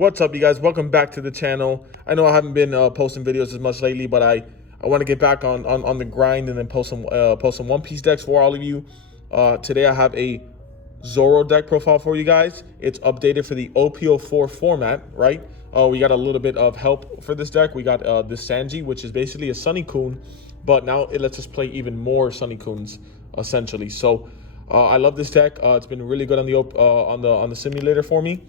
What's up, you guys? Welcome back to the channel. I know I haven't been posting videos as much lately, but I want to get back on the grind and then post some One Piece decks for all of you. Today I have a Zoro deck profile for you guys. It's updated for the OP04 format, right? We got a little bit of help for this deck. We got this Sanji, which is basically a Sunny Kun, but now it lets us play even more Sunny Kuns, essentially. So I love this deck. It's been really good on the simulator for me.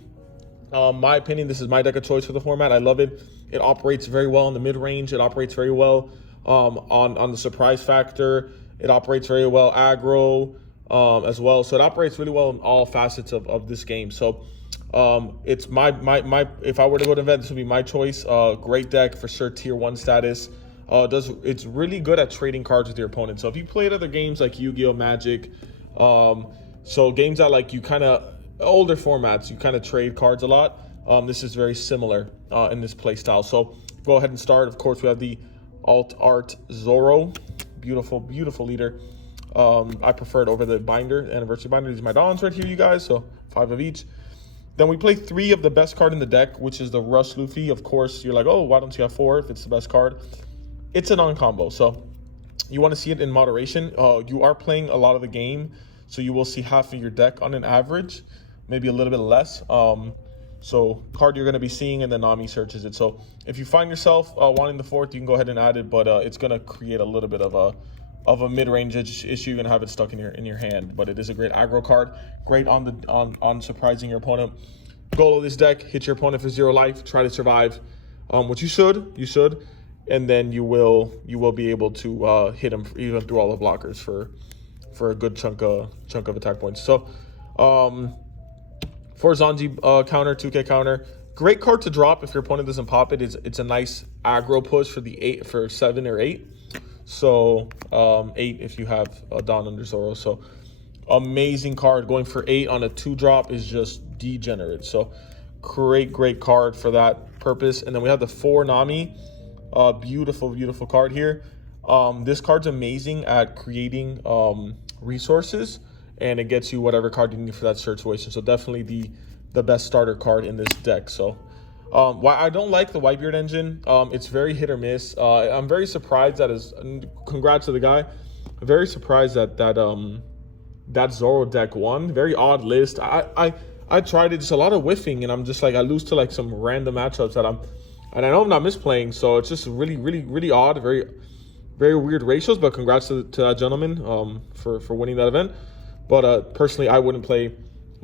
My opinion, this is my deck of choice for the format. I love it. It operates very well in the mid-range. It operates very well on the surprise factor. It operates very well aggro as well. So it operates really well in all facets of this game. So it's my if I were to go to event, this would be my choice. Great deck for sure, tier 1 status. It's really good at trading cards with your opponent. So if you played other games like Yu-Gi-Oh, Magic, so games that like you kind of older formats, you kind of trade cards a lot. This is very similar in this play style. So go ahead and start. Of course, we have the alt art Zoro, beautiful leader. I prefer it over the binder, anniversary binder. These are my dons right here, you guys, so 5 of each. Then we play 3 of the best card in the deck, which is the Rush Luffy. Of course, you're like, oh, why don't you have 4 if it's the best card? It's a non-combo, so you want to see it in moderation. You are playing a lot of the game, so you will see half of your deck on an average, maybe a little bit less. So card you're going to be seeing, and then Nami searches it. So if you find yourself wanting the 4th, you can go ahead and add it, but it's going to create a little bit of a mid-range issue. You're going to have it stuck in your hand, but it is a great aggro card. Great on surprising your opponent. Goal of this deck: hit your opponent for 0 life, try to survive, which you should, and then you will be able to hit him even through all the blockers for a good chunk of attack points. So for Zanji counter, 2K counter, great card to drop if your opponent doesn't pop it. It's a nice aggro push for 7 or 8. So 8 if you have a Don under Zoro. So amazing card. Going for 8 on a 2-drop is just degenerate. So great card for that purpose. And then we have the 4 Nami. Beautiful card here. This card's amazing at creating resources, and it gets you whatever card you need for that situation. So definitely the best starter card in this deck. So why I don't like the Whitebeard engine, it's very hit or miss. I'm very surprised congrats to the guy. I'm very surprised that Zoro deck won. Very odd list. I tried it, just a lot of whiffing, and I'm just like, I lose to like some random matchups and I know I'm not misplaying, so it's just really odd, very weird ratios. But congrats to that gentleman for winning that event. But personally, I wouldn't play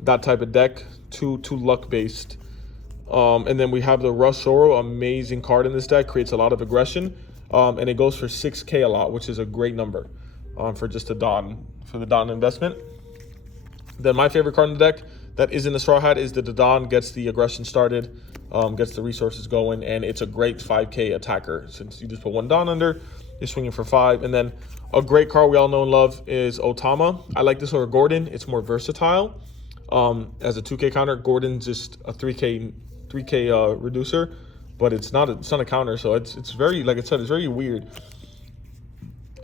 that type of deck, too luck based. And then we have the Rush Zoro, amazing card in this deck, creates a lot of aggression, and it goes for 6K a lot, which is a great number for just the Don investment. Then my favorite card in the deck that isn't a Straw Hat is the Don, gets the aggression started, gets the resources going, and it's a great 5K attacker. Since you just put 1 Don under, you're swinging for 5. And then a great card we all know and love is Otama. I like this over Gordon. It's more versatile. As a 2K counter, Gordon's just a 3K reducer, but it's not a counter. So it's very, like I said, it's very weird.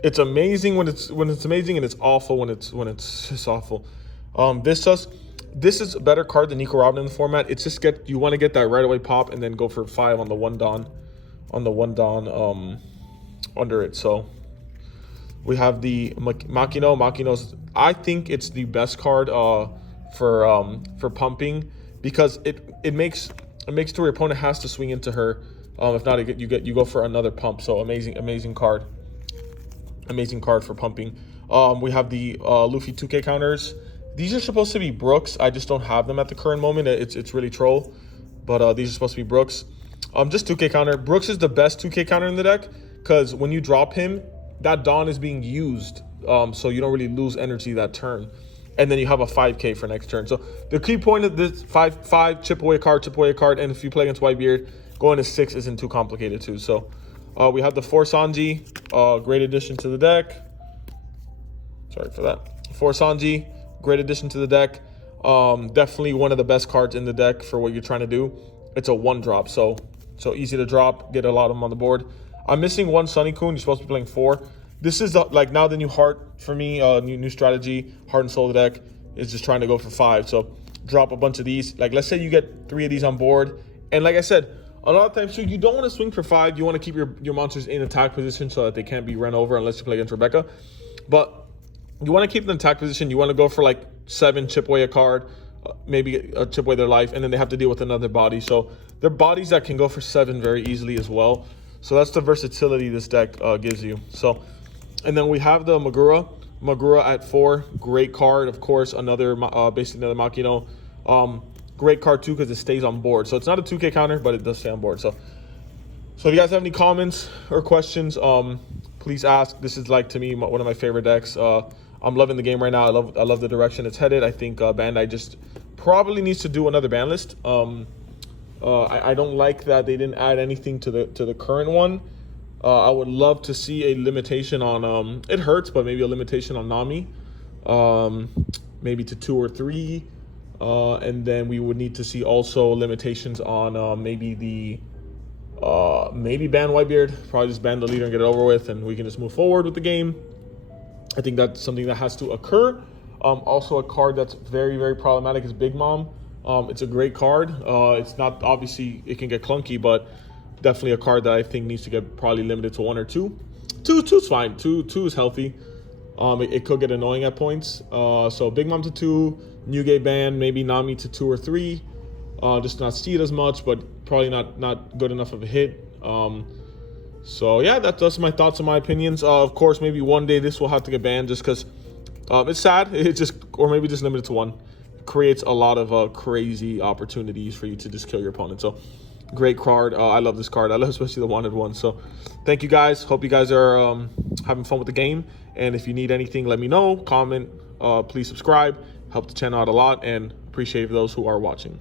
It's amazing when it's amazing, and it's awful when it's just awful. This is a better card than Nico Robin in the format. It's just you want to get that right away pop and then go for 5 on the 1 Don under it. So we have the Makino. Makino's, I think it's the best card for pumping, because it makes to where your opponent has to swing into her. If not, you go for another pump. So amazing card for pumping. We have the Luffy 2K counters. These are supposed to be Brooks. I just don't have them at the current moment. It's really troll, but these are supposed to be Brooks. Just 2K counter. Brooks is the best 2K counter in the deck, because when you drop him, that Don is being used, so you don't really lose energy that turn, and then you have a 5K for next turn. So the key point of this 5 chip away card, and if you play against Whitebeard, going to 6 isn't too complicated too. So we have the 4 Sanji, great addition to the deck. Sorry for that. 4 Sanji, great addition to the deck. Definitely one of the best cards in the deck for what you're trying to do. It's a 1-drop, so easy to drop, get a lot of them on the board. I'm missing 1 Sunny Kun. You're supposed to be playing 4. This is like now the new heart for me, new strategy. Heart and soul of the deck is just trying to go for 5. So drop a bunch of these. Like, let's say you get 3 of these on board And like I said, a lot of times too, you don't want to swing for 5. You want to keep your monsters in attack position so that they can't be run over unless you play against Rebecca. But you want to keep them in attack position. You want to go for like 7, chip away a card, maybe chip away their life, and then they have to deal with another body. So they're bodies that can go for 7 very easily as well. So that's the versatility this deck gives you. So, and then we have the Magura. Magura at 4, great card. Of course, another basically another Makino. Great card too because it stays on board. So it's not a 2K counter, but it does stay on board. So if you guys have any comments or questions, please ask. This is like to me one of my favorite decks. I'm loving the game right now. I love the direction it's headed. I think Bandai just probably needs to do another ban list. I don't like that they didn't add anything to the current one. I would love to see a limitation on it hurts, but maybe a limitation on Nami, maybe to 2 or 3. And then we would need to see also limitations on maybe ban Whitebeard, probably just ban the leader and get it over with, and we can just move forward with the game. I think that's something that has to occur. Also a card that's very, very problematic is Big Mom. It's a great card. It's not, obviously it can get clunky, but definitely a card that I think needs to get probably limited to 1 or 2. 2 is fine. 2 is healthy. It could get annoying at points. So Big Mom to 2, Newgate ban, maybe Nami to 2 or 3. Just not see it as much, but probably not good enough of a hit. So yeah, that's my thoughts and my opinions. Of course, maybe one day this will have to get banned just because it's sad. It's just, or maybe just limited to 1. It creates a lot of crazy opportunities for you to just kill your opponent. So great card. I love this card. I love especially the wanted one. So thank you guys. Hope you guys are having fun with the game. And if you need anything, let me know. Comment. Please subscribe. Help the channel out a lot. And appreciate those who are watching.